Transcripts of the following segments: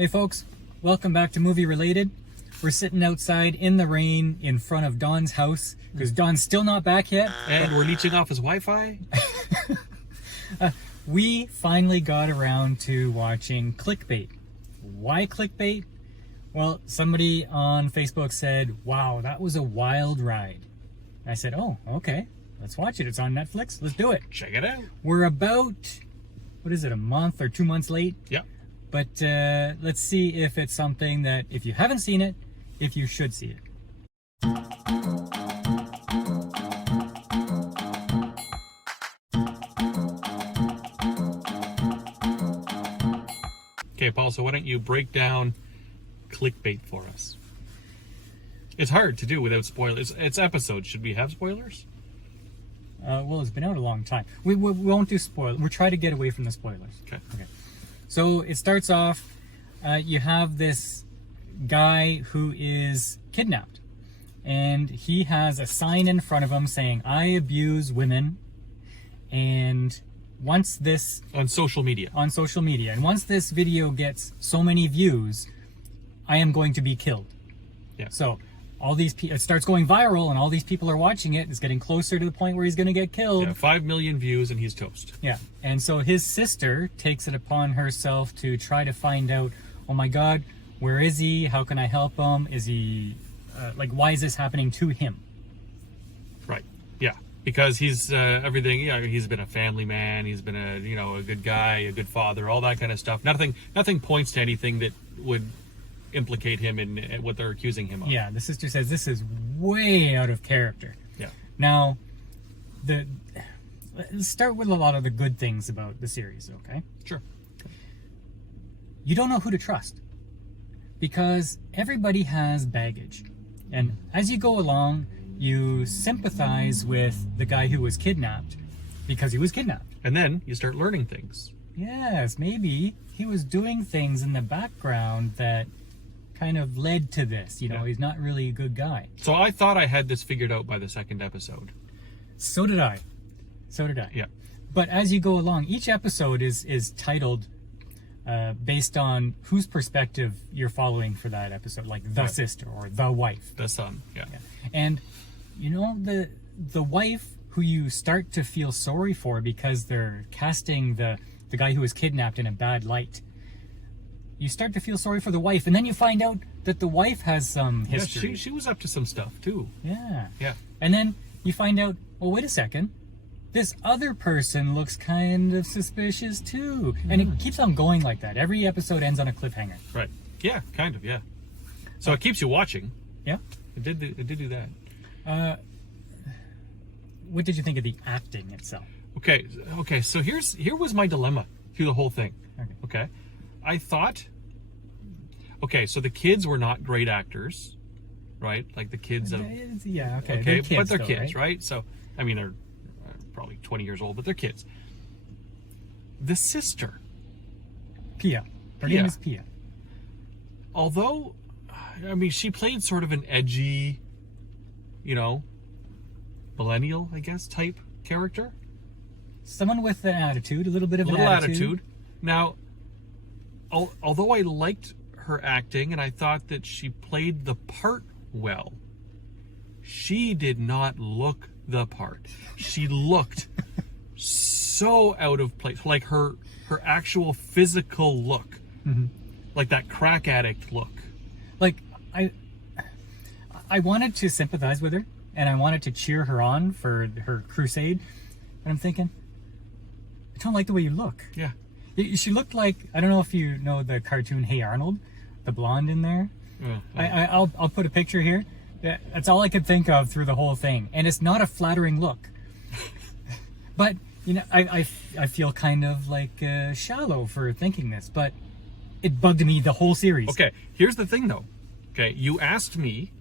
Hey folks, welcome back to Movie Related. We're sitting outside in the rain in front of Don's house because Don's still not back yet. And we're leeching off his Wi-Fi. We finally got around to watching Clickbait. Why Clickbait? Well, somebody on Facebook said, wow, that was a wild ride. I said, oh, okay, let's watch it. It's on Netflix. Let's do it. Check it out. We're about, what is it, a month or 2 months late? Yeah. But let's see if it's something that, if you haven't seen it, if you should see it. Okay, Paul, so why don't you break down Clickbait for us? It's hard to do without spoilers. It's episodes. Should we have spoilers? Well, it's been out a long time. We won't do spoilers. We'll try to get away from the spoilers. Okay. So it starts off, you have this guy who is kidnapped. And he has a sign in front of him saying, I abuse women. And once this... On social media. On social media. And once this video gets so many views, I am going to be killed. Yeah. So all these it starts going viral and all these people are watching it. It's getting closer to the point where he's going to get killed. Yeah, 5 million views and he's toast. Yeah. And so his sister takes it upon herself to try to find out, oh my God, where is he? How can I help him? Is he, why is this happening to him? Right. Yeah. Because he's everything, he's been a family man. He's been a good guy, a good father, all that kind of stuff. Nothing points to anything that would implicate him in what they're accusing him of. Yeah, the sister says this is way out of character. Yeah. Now, let's start with a lot of the good things about the series, okay? Sure. You don't know who to trust because everybody has baggage. And as you go along, you sympathize with the guy who was kidnapped because he was kidnapped. And then you start learning things. Yes, maybe he was doing things in the background that kind of led to this. Yeah. He's not really a good guy. So I thought I had this figured out by the second episode. So did I. Yeah. But as you go along, each episode is titled based on whose perspective you're following for that episode, like the sister or the wife. The son, yeah. And, the wife who you start to feel sorry for because they're casting the guy who was kidnapped in a bad light. You start to feel sorry for the wife, and then you find out that the wife has some history. Yeah, she was up to some stuff, too. Yeah. Yeah. And then you find out, well, wait a second. This other person looks kind of suspicious, too. And it keeps on going like that. Every episode ends on a cliffhanger. Right. Yeah, kind of, yeah. So it keeps you watching. Yeah. It did do that. What did you think of the acting itself? Okay, so here was my dilemma through the whole thing. Okay. I thought, so the kids were not great actors, right? Like the kids of... Yeah, okay. Okay, They're kids, but they're though, kids, right? So, I mean, they're probably 20 years old, but they're kids. The sister. Pia. Her name is Pia. Although, I mean, she played sort of an edgy, millennial, I guess, type character. Someone with an attitude, a little bit of an attitude. Now, although I liked her acting and I thought that she played the part well, she did not look the part. She looked so out of place. Like her actual physical look. Mm-hmm. Like that crack addict look. Like, I wanted to sympathize with her, and I wanted to cheer her on for her crusade. And I'm thinking, I don't like the way you look. Yeah. She looked like, I don't know if you know the cartoon Hey Arnold, the blonde in there. I'll put a picture here. That's all I could think of through the whole thing. And it's not a flattering look. But, I feel kind of like shallow for thinking this, but it bugged me the whole series. Okay, here's the thing though. Okay, you asked me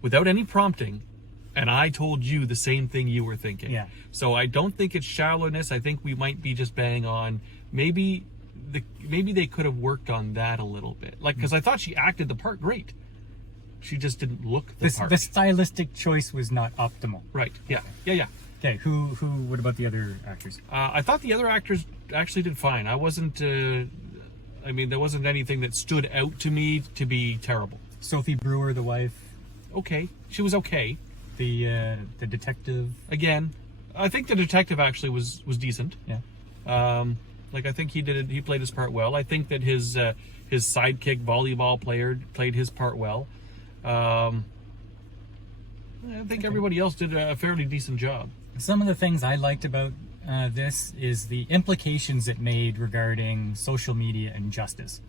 without any prompting, and I told you the same thing you were thinking. Yeah. So I don't think it's shallowness. I think we might be just bang on. Maybe they could have worked on that a little bit. Like, because I thought she acted the part great. She just didn't look the part. The stylistic choice was not optimal. Right. Yeah. Yeah. Okay, what about the other actors? I thought the other actors actually did fine. I wasn't I mean, there wasn't anything that stood out to me to be terrible. Sophie Brewer, the wife. Okay, she was okay. The detective. Again, I think the detective actually was decent. Yeah. Like I think he played his part well. I think that his sidekick volleyball player played his part well. I think everybody else did a fairly decent job. Some of the things I liked about this is the implications it made regarding social media and justice.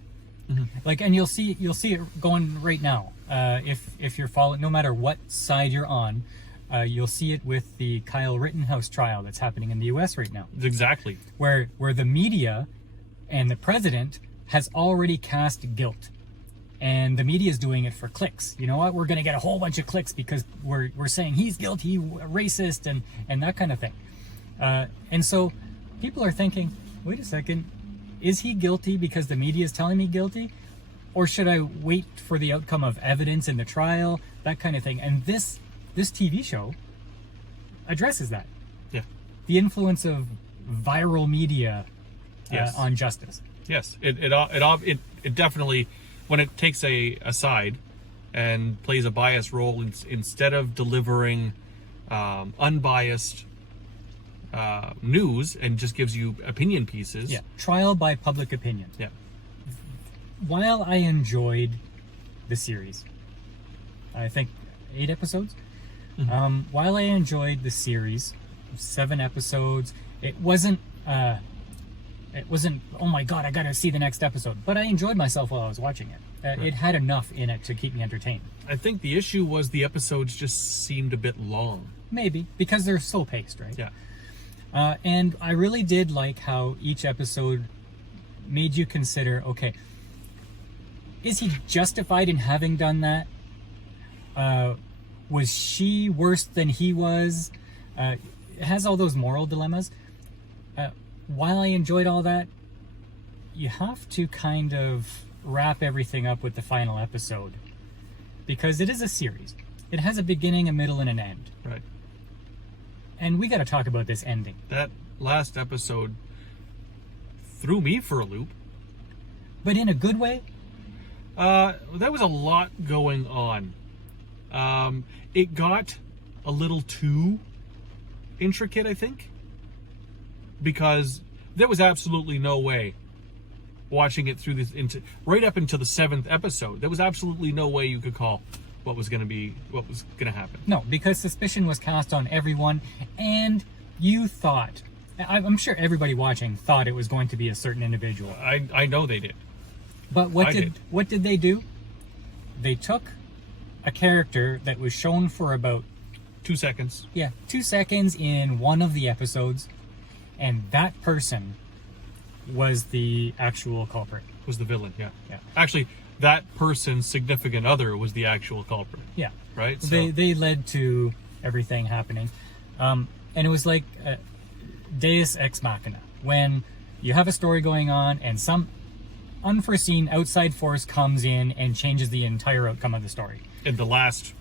Mm-hmm. Like, and you'll see it going right now. If you're following, no matter what side you're on, you'll see it with the Kyle Rittenhouse trial that's happening in the U.S. right now. Exactly. Where the media and the president has already cast guilt. And the media is doing it for clicks. You know what? We're going to get a whole bunch of clicks because we're saying he's guilty, racist, and that kind of thing. And so people are thinking, wait a second, is he guilty because the media is telling me guilty? Or should I wait for the outcome of evidence in the trial? That kind of thing. And this TV show addresses that. Yeah. The influence of viral media Yes. on justice. Yes. It definitely, when it takes a side and plays a biased role instead of delivering unbiased news and just gives you opinion pieces. Yeah. Trial by public opinion. Yeah. While I enjoyed the series, I think 8 episodes. Mm-hmm. While I enjoyed the series, 7 episodes, it wasn't, oh my God, I gotta see the next episode. But I enjoyed myself while I was watching it. Right. It had enough in it to keep me entertained. I think the issue was the episodes just seemed a bit long. Maybe, because they're slow paced, right? Yeah. And I really did like how each episode made you consider, okay, is he justified in having done that? Was she worse than he was? It has all those moral dilemmas. While I enjoyed all that, you have to kind of wrap everything up with the final episode. Because it is a series. It has a beginning, a middle, and an end. Right. And we got to talk about this ending. That last episode threw me for a loop. But in a good way? There was a lot going on. It got a little too intricate, I think. Because there was absolutely no way watching it through this right up until the 7th episode. There was absolutely no way you could call what was going to happen. No, because suspicion was cast on everyone, and you thought, I'm sure everybody watching thought it was going to be a certain individual. I know they did. But what did they do? They took a character that was shown for about 2 seconds. Yeah, 2 seconds in one of the episodes, and that person was the actual culprit. Was the villain, yeah. Yeah. Actually, that person's significant other was the actual culprit. Yeah. Right? So they led to everything happening. And it was like Deus Ex Machina. When you have a story going on and some unforeseen outside force comes in and changes the entire outcome of the story. In the last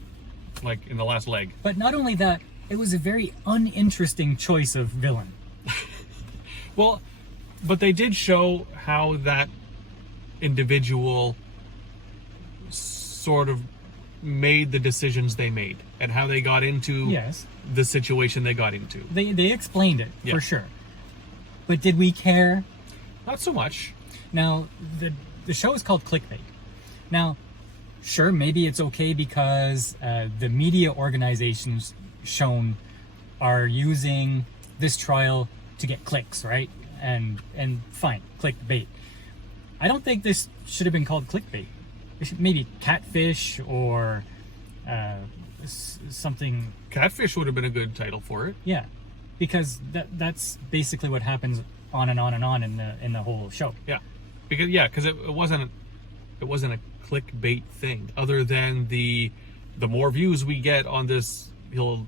leg. But not only that, it was a very uninteresting choice of villain. Well, but they did show how that individual sort of made the decisions they made and how they got into the situation they got into. They explained it, for sure. But did we care? Not so much. Now, the show is called Clickbait. Now, sure, maybe it's okay because the media organizations shown are using this trial to get clicks, right? And fine, clickbait. I don't think this should have been called clickbait. It should maybe catfish or something. Catfish would have been a good title for it. Yeah, because that's basically what happens on and on and on in the whole show. Yeah, because it wasn't a clickbait thing. Other than the more views we get on this, he'll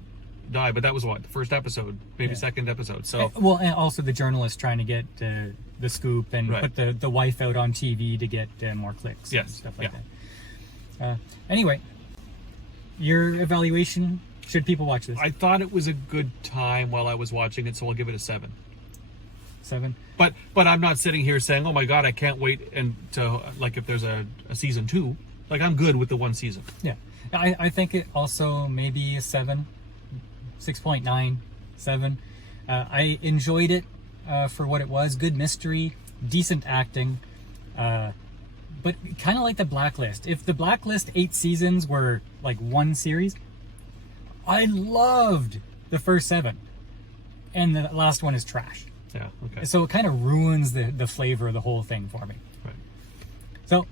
die. But that was what, the first episode, maybe second episode. So and also the journalist trying to get the scoop and put the wife out on TV to get more clicks. And stuff like that. Anyway, your evaluation. Should people watch this? I thought it was a good time while I was watching it, so I'll give it a 7. 7. But I'm not sitting here saying, oh my god, I can't wait and to like if there's a season 2. Like I'm good with the one season. Yeah, I think it also maybe a 7, 6.9, 7. I enjoyed it for what it was. Good mystery, decent acting, but kind of like the Blacklist. If the Blacklist 8 seasons were like one series, I loved the first 7, and the last one is trash. Yeah, okay. So it kind of ruins the flavor of the whole thing for me. Right. So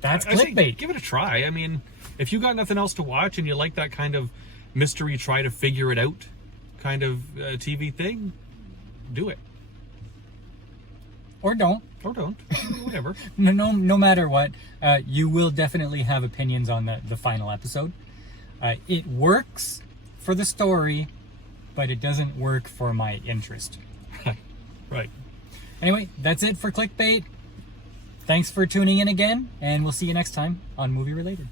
that's I say Clickbait. give it a try. I mean, if you got nothing else to watch and you like that kind of mystery, try to figure it out kind of TV thing, do it. Or don't. Or don't. Whatever. No matter what, you will definitely have opinions on the final episode. It works for the story, but it doesn't work for my interest. Right. Anyway, that's it for Clickbait. Thanks for tuning in again, and we'll see you next time on Movie Related.